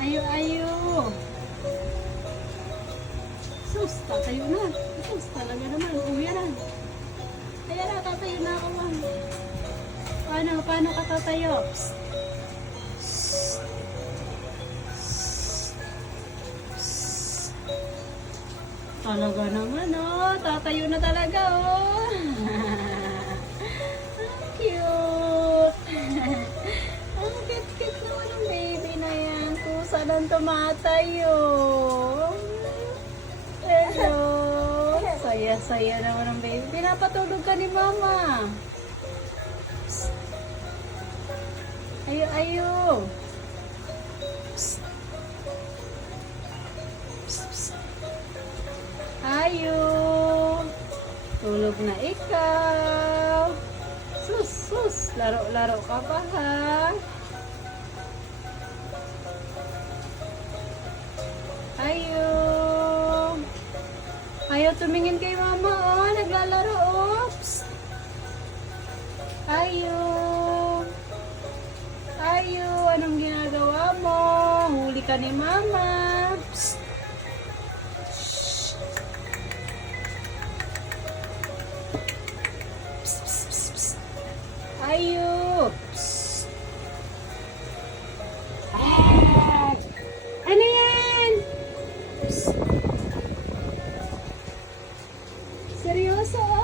Ayo, ayo. Susta kayo na. Susta talaga naman. Uwi na. Kaya na, tatayo na ako. Paano, paano ka tatayo? Psst. Psst. Psst. Talaga naman, oh. Tatayo na talaga, oh. Lang tumatayo. Hello. Saya-saya naman ang baby. Pinapatulog ka ni mama. Ayo, ayo. Ayo. Tulog na ikaw. Sus, sus. Laro-laro ka pa ha. Ayaw tumingin kay mama, oh. Naglalaro, oops. Ayo. Ayo, anong ginagawa mo? Huli ka ni mama. Psst. Psst. Psst. Ah. Ano yan? Psst. so